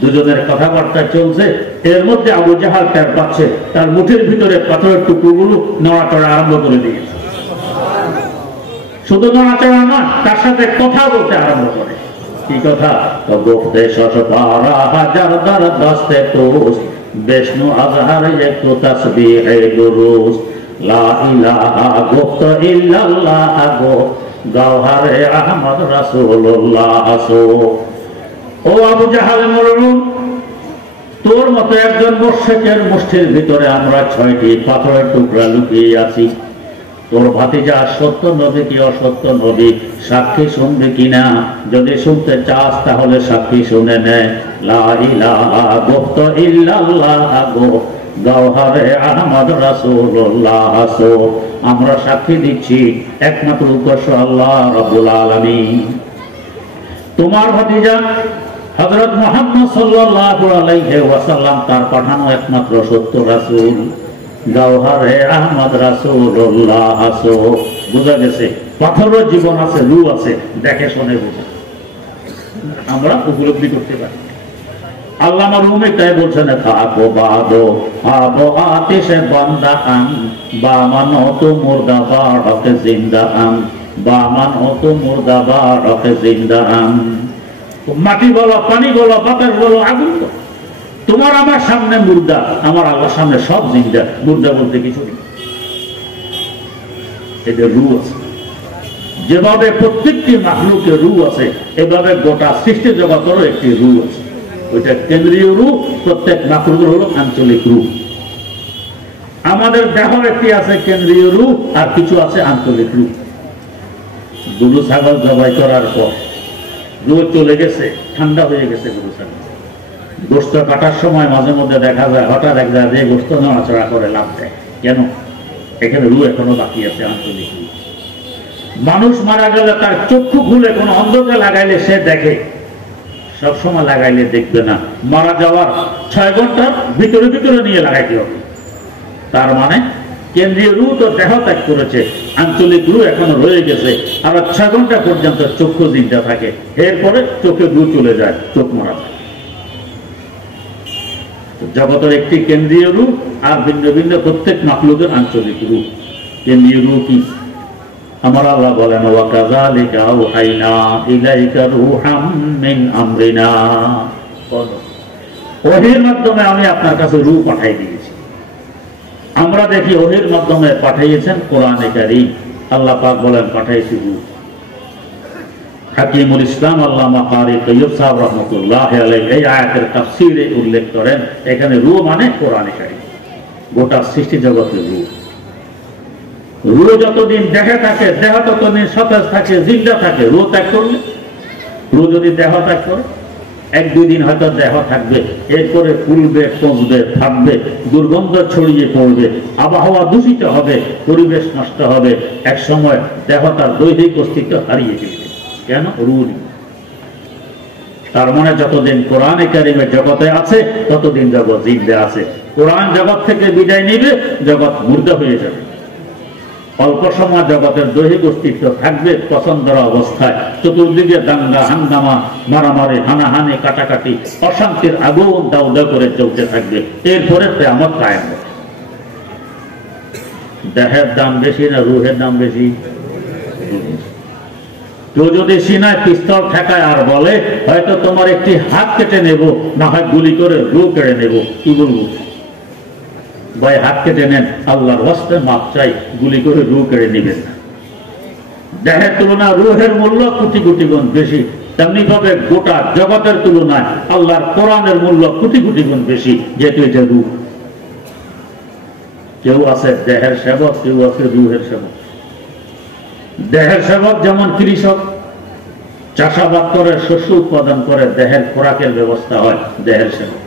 দুজনের কথাবার্তা চলছে, এর মধ্যে আবু জাহাল টের পাচ্ছে তার মুঠের ভিতরে পাথরের টুকরোগুলো নড়াচড়া আরম্ভ করে দিয়েছে। শুধু নড়াচড়া নয়, তার সাথে কথা বলতে আরম্ভ করে। কি কথা? বিষ্ণু আজহার একটু তাসবিহ দুরুস লা ইলাহা গুফত ইল্লাল্লাহ গো গাওহারে আহমদ রাসূলুল্লাহ আসো। ও আবু জাহাল মরলুন, তোর মতো একজন মুশরিকের মুষ্টির ভিতরে আমরা 6টি পাথরের টুকরা লুকিয়ে আছি। তোর ভাতিজা সত্য নবী কি অসত্য নবী সাক্ষী শুনবে কিনা? যদি শুনতে চাস তাহলে সাক্ষী শুনে নে। লা ইলাহা গুফত ইল্লাল্লাহ গো গাওহারে আহমদ রাসূলুল্লাহ আসো। আমরা সাক্ষী দিচ্ছি একমাত্র উপাস্য আল্লাহ রাব্বুল আলামিন। তোমার ভাতিজা হযরত মুহাম্মদ সাল্লাল্লাহু আলাইহি ওয়াসাল্লাম তার পাঠানো একমাত্র সত্য রাসূল। গাওহারে আহমদ রাসূলুল্লাহ আসো। বুঝা গেছে পাথরের জীবন আছে, রূহ আছে, দেখে শুনে বুঝে আমরা উপলব্ধি করতে পারি। আল্লামা রুমি তাই বলছেন, খাবো বাদো আবো আতিশে বান্দা আম বামানো তো মুর্দা বাড়কে জিন্দা আম বামানো তো মুর্দা বাড়কে জিন্দা আম। মাটি বলো, পানি বলো, বাতাস বলো, আগুন বলো, তোমার আমার সামনে মুর্দা, আমার আল্লাহর সামনে সব জিন্দা। মুর্দা বলতে কিছু নেই, এদের রূহ আছে। যেভাবে প্রত্যেকটি মাখলুকের রূহ আছে, এভাবে গোটা সৃষ্টি জগতেরও একটি রূহ আছে। ওইটা কেন্দ্রীয় রূহ, প্রত্যেক মাখলুকের হলো আঞ্চলিক রূহ। আমাদের দেহ একটি আছে কেন্দ্রীয় রূপ আর কিছু আছে আঞ্চলিক রূপ। গরু ছাগল জবাই করার পর রোদ চলে গেছে, ঠান্ডা হয়ে গেছে গরু ছাগল, গোস্ত কাটার সময় মাঝে মধ্যে দেখা যায় হঠাৎ এক জায়গায় গোস্ত নড়াচড়া করে লাভ দেয়। কেন? এখানে রু এখনো বাকি আছে, আঞ্চলিক রূপ। মানুষ মারা গেলে তার চক্ষু খুলে কোন অন্ধকে লাগাইলে সে দেখে, সবসময় লাগাইলে দেখবে না। মারা যাওয়ার 6 ঘন্টা ভিতরে ভিতরে নিয়ে লাগাইতে হবে। তার মানে কেন্দ্রীয় রু তো দেহ ত্যাগ করেছে, আঞ্চলিক রু এখনো রয়ে গেছে। আর 6 ঘন্টা পর্যন্ত চক্ষু জিন্দা থাকে, এরপরে চোখে রু চলে যায়, চোখ মারা যায়। জগতের একটি কেন্দ্রীয় রূপ আর ভিন্ন ভিন্ন প্রত্যেক মাখলুকের আঞ্চলিক রূপ। কেন্দ্রীয় রূপ কি? আমার আল্লাহ বলেন, ওয়া কাযালিকা আওহাইনা ইলাইকা রূহাম মিন আমরিনা, ওহীর মাধ্যমে আমি আপনার কাছে রূহ পাঠিয়ে দিয়েছি। আমরা দেখি ওহীর মাধ্যমে পাঠিয়েছেন কোরআনে কারীম। আল্লাহ পাক বলেন পাঠিয়েছি রূহ। হাকিমুল ইসলাম আল্লামা কারি তৈয়ব সাহেব রহমতুল্লাহ আলাইহি এই আয়াতের তাফসীরে উল্লেখ করেন, এখানে রূহ মানে কোরআনে কারীম, গোটা সৃষ্টি জগতের রূহ। রূহ যতদিন দেহে থাকে, দেহ ততদিন সতেজ থাকে, জিন্দা থাকে। রূহ ত্যাগ করলে, রূহ যদি দেহ ত্যাগ করে, 1-2 দিন হয়তো দেহ থাকবে, এরপরে ফুলবে, পচবে, ফাটবে, দুর্গন্ধ ছড়িয়ে পড়বে, আবহাওয়া দূষিত হবে, পরিবেশ নষ্ট হবে, এক সময় দেহ তার দৈহিক অস্তিত্ব হারিয়ে ফেলবে। কেন? রূহ নেই। তার মানে যতদিন কোরআনে কারীমের জগতে আছে ততদিন জগৎ জিন্দা আছে। কোরআন জগৎ থেকে বিদায় নিবে, জগৎ মুর্দা হয়ে যাবে। অল্প সময় জগতের দৈহিক অস্তিত্ব থাকবে পছন্দের অবস্থায়, চতুর্দিকে দাঙ্গা হাঙ্গামা, মারামারি, হানাহানি, কাটাকাটি, অশান্তির আগুন দাউ দাউ করে চলতে থাকবে। এরপরে কিয়ামত কায়েম হবে। দেহের দাম বেশি না রূহের দাম বেশি? কেউ যদি সিনায় পিস্তল ঠেকায় আর বলে হয়তো তোমার একটি হাত কেটে নেব, না হয় গুলি করে রূহ কেড়ে নেব, কি বলবো? ভাই হাত কেটে নেন, আল্লাহর ওয়াস্তে মাপ চাই, গুলি করে রূহ কেড়ে নেবেন না। দেহের তুলনায় রূহের মূল্য কোটি কোটি গুণ বেশি। তেমনি ভাবে গোটা জগতের তুলনায় আল্লাহর কোরআনের মূল্য কোটি কোটি গুণ বেশি, যেহেতু এটা রূহ। কেউ আছে দেহের সেবক, কেউ আছে রূহের সেবক। দেহের সেবক যেমন কৃষক, চাষাবাদ করে, শস্য উৎপাদন করে, দেহের খোরাকের ব্যবস্থা হয়, দেহের সেবক।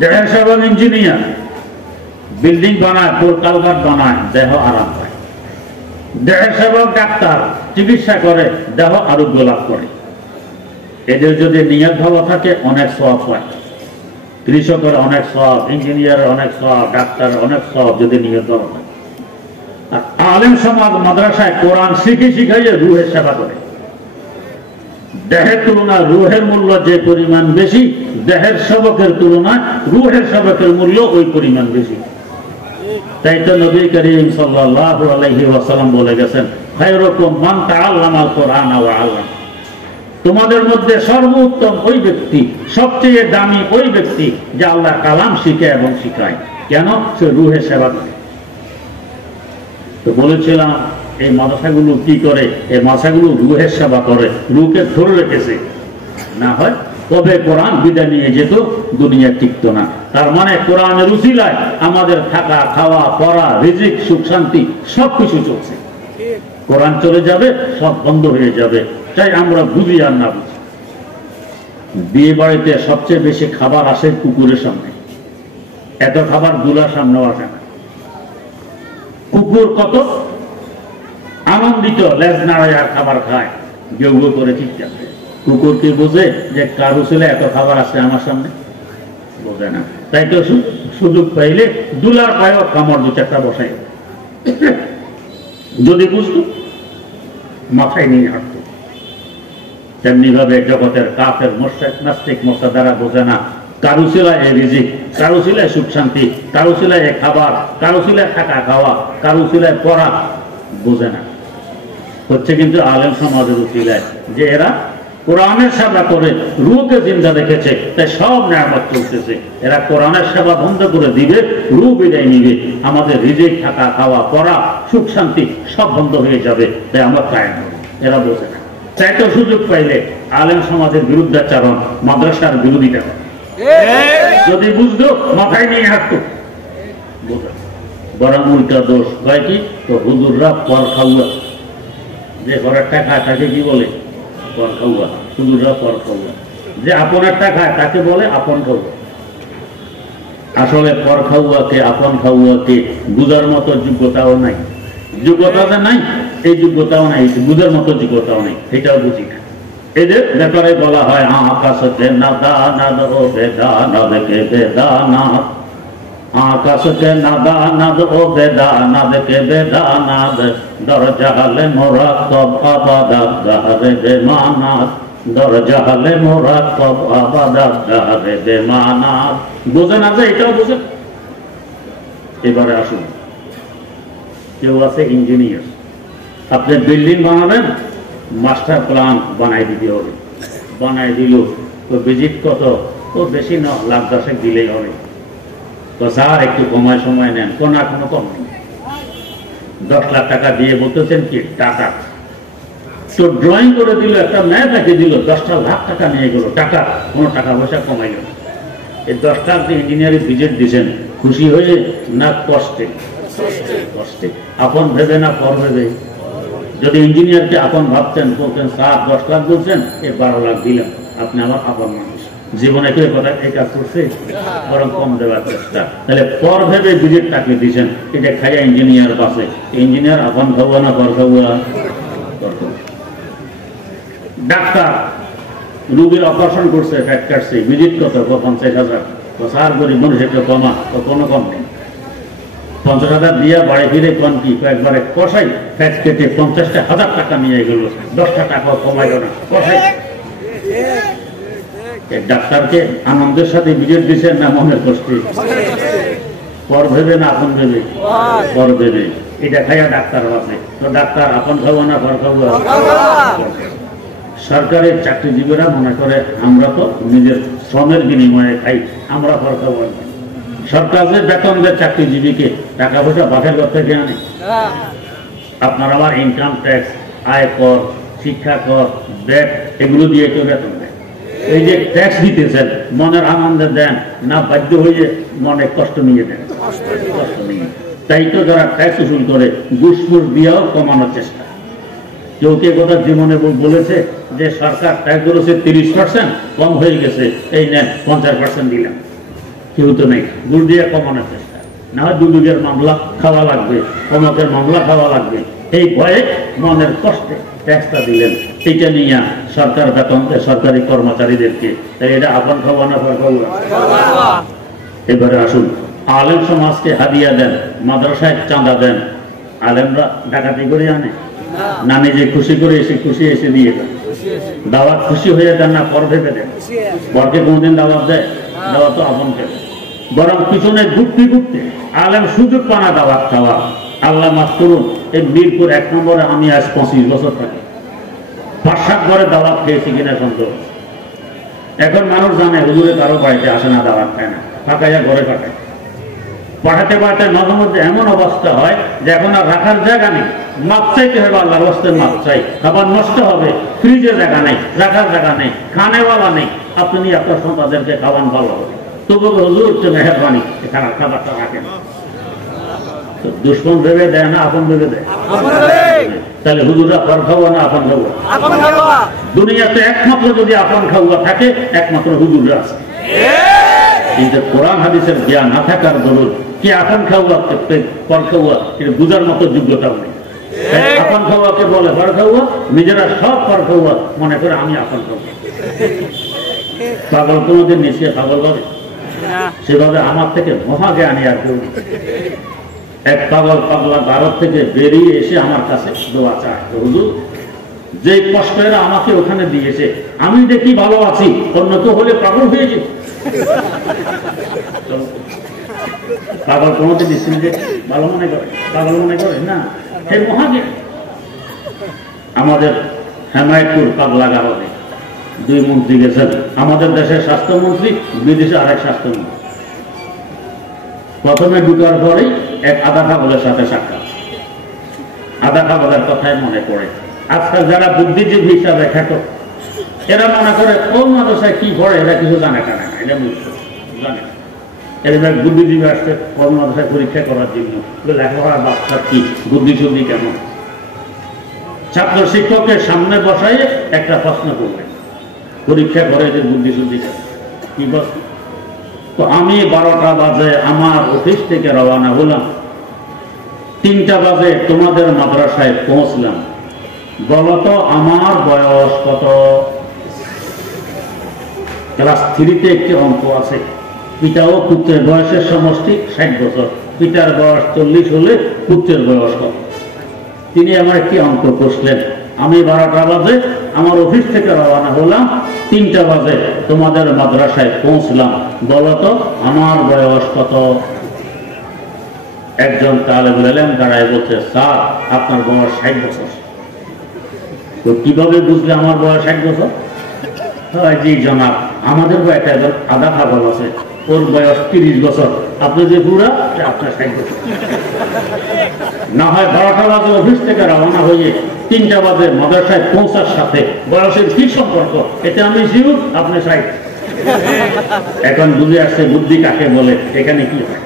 দেহের সেবক ইঞ্জিনিয়ার, বিল্ডিং বানায়, পোল কালভার্ট বানায়, দেহ আরাম পায়। দেহের সেবক ডাক্তার, চিকিৎসা করে, দেহ আরোগ্য লাভ করে। এদের যদি নিয়ত ভালো থাকে অনেক সওয়াব হয়। কৃষকের অনেক সওয়াব, ইঞ্জিনিয়ারের অনেক সওয়াব, ডাক্তারের অনেক সওয়াব যদি নিয়ত ভালো থাকে। আর আলেম সমাজ মাদ্রাসায় কোরআন শিখাইয়ে রূহের সেবা করে। দেহের তুলনায় রূহের মূল্য যে পরিমাণ বেশি, দেহের সেবকের তুলনায় রূহের সেবকের মূল্য ওই পরিমাণ বেশি। তাই তো নবী করিম সাল্লাল্লাহু আলাইহি ওয়াসাল্লাম বলে গেছেন, খায়রুকুম মান তাআল্লামাল কুরআন ওয়া আল্লামা। তোমাদের মধ্যে সর্বোত্তম ওই ব্যক্তি, সবচেয়ে দামি ওই ব্যক্তি যে আল্লাহর কালাম শিখে এবং শিখায়। কেন? সে রূহের সেবা করে। তো বলেছিলাম এই মাদ্রাসাগুলো কি করে? এই মাদ্রাসাগুলো রূহের সেবা করে, রূহকে ধরে রেখেছে। না হয় তবে কোরআন বিদায় নিয়ে যেত, দুনিয়া টিকত না। তার মানে কোরআনের উসিলায় আমাদের থাকা, খাওয়া, পড়া, রিজিক, সুখ শান্তি সবকিছু চলছে। কোরআন চলে যাবে, সব বন্ধ হয়ে যাবে। তাই আমরা বুঝি আর না বুঝি, বিয়ে বাড়িতে সবচেয়ে বেশি খাবার আসে কুকুরের সামনে। এত খাবার দুলার সামনেও আসে না। কুকুর কত আনন্দিত, লেজ নাড়ায় আর খাবার খায়, গেউ গেউ করে চিৎকার করে। কুকুর কি বোঝে যে কারো ছেলে এত খাবার আছে আমার সামনে? বোঝে না। তাই তো সুযোগ পাইলে দুলার পায়েও কামড় 2-4টা বসাই। যদি বুঝতো মাথায় নিয়ে হাঁটত। তেমনি ভাবে জগতের কাফের, মুশরিক, নাস্তিক, মুরতাদরা বোঝে না কারো ছিলায় রিজিক, কারো ছিলায় সুখ শান্তি, কারো ছিলায় খাবার, কারো ছিলায় থাকা খাওয়া, কারো ছিলায় পড়া, বোঝে না। হচ্ছে কিন্তু আলেম সমাজের উসিলায় যে এরা কোরআনের সেবা করে রূহকে জিন্দা রেখেছে, তাই সব নিয়ামত চলতেছে। এরা কোরআনের সেবা বন্ধ করে দিবে, রূহ বিদায় নিবে, আমাদের রিজিক, থাকা খাওয়া, পড়া, সুখ শান্তি সব বন্ধ হয়ে যাবে। তাই আমরা কায়েম হবে। এরা বোঝে না। তাই তো সুযোগ পাইলে আলেম সমাজের বিরুদ্ধাচারণ, মাদ্রাসার বিরোধিতা করে। যদি বুঝতো মাথায় নিয়ে হাঁটতো। বরং উল্টা দোষ হয় কি, তো হুজুররা পর খাওয়া, যে ঘরেরটা খায় তাকে কি বলে পর খাওয়া, হুজুররা পর খাওয়া। যে আপনেরটা খায় তাকে বলে আপন খাওয়া। আসলে পর খাওয়াকে আপন খাওয়াকে বুঝার মতো যোগ্যতাও নাই, যোগ্যতা যে নাই এই যোগ্যতাও নাই, বুঝার মতো যোগ্যতাও নেই, এটাও বুঝি না। এদের ব্যাপারে বলা হয় আকাশকে নাদানাদ ও বেদানাদকে বেদানাদ, আকাশকে নাদানাদ ও বেদানাদকে বেদানাদ, দরজালে মোরাক্কাব আবাদাত দারে বেমানাত, দরজালে মোরাক্কাব আবাদাত দারে বেমানাত। বোঝেন আছে, এটাও বোঝেন। এবারে আসুন, কেউ আছে ইঞ্জিনিয়ার, আপনি বিল্ডিং বানাবেন, মাস্টার প্ল্যান বানাই দিতে হবে, বানাই দিল তো ভিজিট কত, ও বেশি না, লাখ 10 দিলেই হবে। তো স্যার একটু কমায় সময় নেন, কোনো কোনো কম নেই। 10 লাখ টাকা দিয়ে বলতেছেন কি টাকা, তো ড্রয়িং করে দিল, একটা ম্যাপ এঁকে দিল, 10টা লাখ টাকা নিয়ে গেল, টাকা কোনো টাকা পয়সা কমাইল না। এই 10 লাখ দিয়ে ইঞ্জিনিয়ারিং ভিজিট দিচ্ছেন, খুশি হয়ে না কষ্টে? কষ্টে। আপন ভেবে না পর ভেবে? যদি ইঞ্জিনিয়ারকে আপন ভাবতেন, বলতেন স্যার 10 লাখ বলছেন, 12 লাখ দিলাম, আপনি আমার আপন মানুষ, জীবনে কেউ কথা এই কাজ করছে, বরং কম দেওয়ার চেষ্টা। তাহলে পর ভেবে ভিজিট তাকে দিচ্ছেন, এটা খাইয়া ইঞ্জিনিয়ার বাসে। ইঞ্জিনিয়ার আপন খাওয়া না পর খাওয়া? ডাক্তার রোগীর অপারেশন করছে, ফ্যাট কাটছে, ভিজিট কত? 50,000। স্যার গরিব মানুষ একটু কমা, কোনো কম নেই। 50,000 দিয়া বাড়ি ফিরে কোন কি একবারে কষাই ফ্যাট কেটে 50,000 টাকা নিয়ে গেল, 10টা টাকা কমাইল না, কষাই। ডাক্তারকে আনন্দের সাথে ভিজিট দিচ্ছেন না মনের কষ্টে? পর ভেবে না আপন ভেবে? পর ভেবে। এটা খাইয়া ডাক্তার আছে, তো ডাক্তার আপন খাওয়া না পর খাওয়া? সরকারের চাকরিজীবীরা মনে করে আমরা তো নিজের শ্রমের বিনিময়ে খাই, আমরা পর খাওয়া। সরকার যে বেতন দেয় চাকরিজীবীকে, টাকা পয়সা বাপের ঘর থেকে আনে। আপনার আমার ইনকাম ট্যাক্স, আয় কর, শিক্ষা কর, ব্যাট, এগুলো দিয়ে কেউ বেতন দেয়। এই যে ট্যাক্স দিতেছেন, মনের আনন্দে দেন না বাধ্য হয়ে মনে কষ্ট নিয়ে দেন? কষ্ট নিয়ে। তাই তো যারা ট্যাক্স উসুল করে ঘুষফুস দিয়েও কমানোর চেষ্টা। কেউ কে কথা জীবনে বলেছে যে সরকার ট্যাক্স ধরেছে 30%, কম হয়ে গেছে, এই নেন 50% দিলাম? কেউ তো নেই। দূর দিয়ে কমানোর চেষ্টা, না হয় দুদুকের মামলা খাওয়া লাগবে, কমকের মামলা খাওয়া লাগবে, এই ভয়ে মনের কষ্টে ট্যাক্সটা দিলেন। এইটা নিয়ে সরকার বেতন দেয় সরকারি কর্মচারীদেরকে, তাই এটা আপন খাওয়া না পর খাওয়া? এবারে আসুন, আলেম সমাজকে হাদিয়া দেন, মাদ্রাসায় চাঁদা দেন, আলেমরা ডাকাতি করে আনে না নিজে খুশি করে এসে খুশি এসে দিয়ে দেন? দাওয়াত খুশি হয়ে দেন না পর ভেবে দেন? পরকে কোনদিন দাওয়াত দেয়? দাওয়াত তো আপন খেলে। বরং পিছনে ঘুরতে ঘুরতে আলেম সুযোগ পানা দাওয়াত খাওয়া। আল্লাহ মাফ করুন, এই মিরপুর 1 নম্বরে আমি আজ 25 বছর থাকি, 5-7 ঘরে দাওয়াত খেয়েছি কিনা সন্দেহ। এখন মানুষ জানে হুজুরে কারো বাড়িতে আসে না, দাওয়াত খায় না, ফাঁকাইয়া ঘরে পাঠায়। পাঠাতে পাঠাতে মাঝে মধ্যে এমন অবস্থা হয় যে এখন আর রাখার জায়গা নেই, মাপ চাইতে হবে, আল্লাহর রাস্তায় মাপ চাই, খাবার নষ্ট হবে, ফ্রিজে জায়গা নেই, রাখার জায়গা নেই, খানেওয়ালা নেই, আপনি আপনার সন্তানদেরকে খাওয়ান ভালো হবে, তবু হুজুর হচ্ছে মেহরবানি, এখানে খাবারটা রাখেন। দুশ্মন ভেবে দেয় না আপন ভেবে দেয়? তাহলে হুজুররা পর খাওয়া না আপন খাওয়া? দুনিয়াতে একমাত্র যদি আপন খাওয়া থাকে, একমাত্র হুজুররা আছে। কিন্তু কোরআন হাদিসের জ্ঞান না থাকার দরুন কি আপন খাওয়া পর খাওয়া এটা বুঝার মতো যোগ্যতাও নেই। আপন খাওয়াকে বলে পর খাওয়া, নিজেরা সব পর খাওয়া মনে করে আমি আপন খাওয়া। পাগল কোনোদিন নিচে পাগল হবে? সেভাবে আমার থেকে মহা জ্ঞানী আর কেউ। এক পাগল পাগলা ভারত থেকে বেরিয়ে এসে আমার কাছে দোয়া চায়, হুজুর যে কষ্টেরা আমাকে ওখানে দিয়েছে, আমি দেখি ভালো আছি, অন্য কেউ হলে পাগল হয়ে যেত। পাগল কোনোদিন স্ত্রীকে ভালো মনে করে? পাগল মনে করে না, হে মহাজ্ঞানী। আমাদের হেমায়তপুর পাগলা হবে 2 মন্ত্রী গেছেন, আমাদের দেশের স্বাস্থ্যমন্ত্রী, বিদেশে আরেক স্বাস্থ্যমন্ত্রী। প্রথমে ঢুকার পরেই এক আধা পাগলের সাথে সাক্ষাৎ। আধা পাগলের কথাই মনে পড়ে। আজকাল যারা বুদ্ধিজীবী হিসাবে খ্যাত, এরা মনে করে কোন মাদ্রাসায় কি পড়ে এরা কিছু জানে টানে না, এটা জানে। এরকম বুদ্ধিজীবী আসছে মাদ্রাসায় পরীক্ষা করার জন্য, লেখাপড়ার বাচ্চা কি বুদ্ধিশুদ্ধি কেমন? ছাত্র শিক্ষকের সামনে বসাই একটা প্রশ্ন করবে, পরীক্ষা করে যে বুদ্ধিশুদ্ধি কি প্রশ্ন? তো আমি 12টা বাজে আমার অফিস থেকে রওনা হলাম, 3টা বাজে তোমাদের মাদ্রাসায় পৌঁছলাম, বলতো আমার বয়স কত? ক্লাস 3-তে একটি অঙ্ক আছে, পিতা ও পুত্রের বয়সের সমষ্টি 60 বছর, পিতার বয়স 40 হলে পুত্রের বয়স কত? তিনি আমার একটি অঙ্ক করলেন, আমি 12টা বাজে আমার অফিস থেকে রওনা হলাম, 3টা বাজে তোমাদের মাদ্রাসায় পৌঁছলাম, বলতো আমার বয়স কত? একজন তালেবুল ইলম দাঁড়ায় বলছে, স্যার আপনার বয়স 60 বছর। তো কিভাবে বুঝলে আমার বয়স 60 বছর? জি জনাব, আমাদের একটা আধা পাগল আছে, ওর বয়স 30 বছর, আপনি যে পুরা আপনার 60 বছর। না হয় 12টা বাজে অফিস থেকে রওনা হয়ে 3টা বাজে মাদ্রাসায় পৌঁছার সাথে বয়সের কি সম্পর্ক? এতে আমি শিওর আপনি 60। এখন বুঝে আসছে বুদ্ধি কাকে বলে, এখানে কি হয়।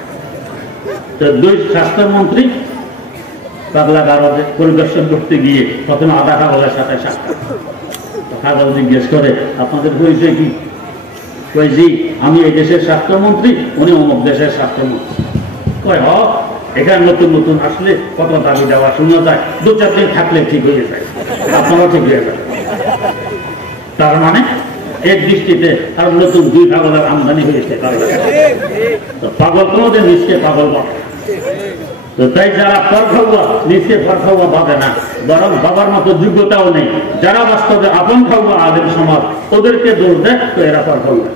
তো 2 স্বাস্থ্যমন্ত্রী পাগলা গারদে পরিদর্শন করতে গিয়ে প্রথমে আধা পাগলের সাথে সাক্ষাৎ। পাগল জিজ্ঞেস করে, আপনাদের পরিচয় কি? কই জি আমি এই দেশের স্বাস্থ্যমন্ত্রী, উনি অমুক দেশের স্বাস্থ্যমন্ত্রী। কয় এখানে নতুন নতুন আসলে কত দাবি দেওয়া শোনা যায়, 2-4 দিন থাকলে ঠিক হয়ে যায়, আপনারাও ঠিক হয়ে যায়। তার মানে এক দৃষ্টিতে তার নতুন 2 পাগলের আমদানি হয়েছে। পাগল কোনোদিন নিজকে পাগল বলে। তো তাই যারা পরখাওয়া নিজকে পরখাওয়া ভাবে না, বরং বাবার মতো যোগ্যতাও নেই, যারা বাস্তবে আপন খাওয়া আলেম সমাজ, ওদেরকে দোষ দেয়, তো এরা পরখাওয়া।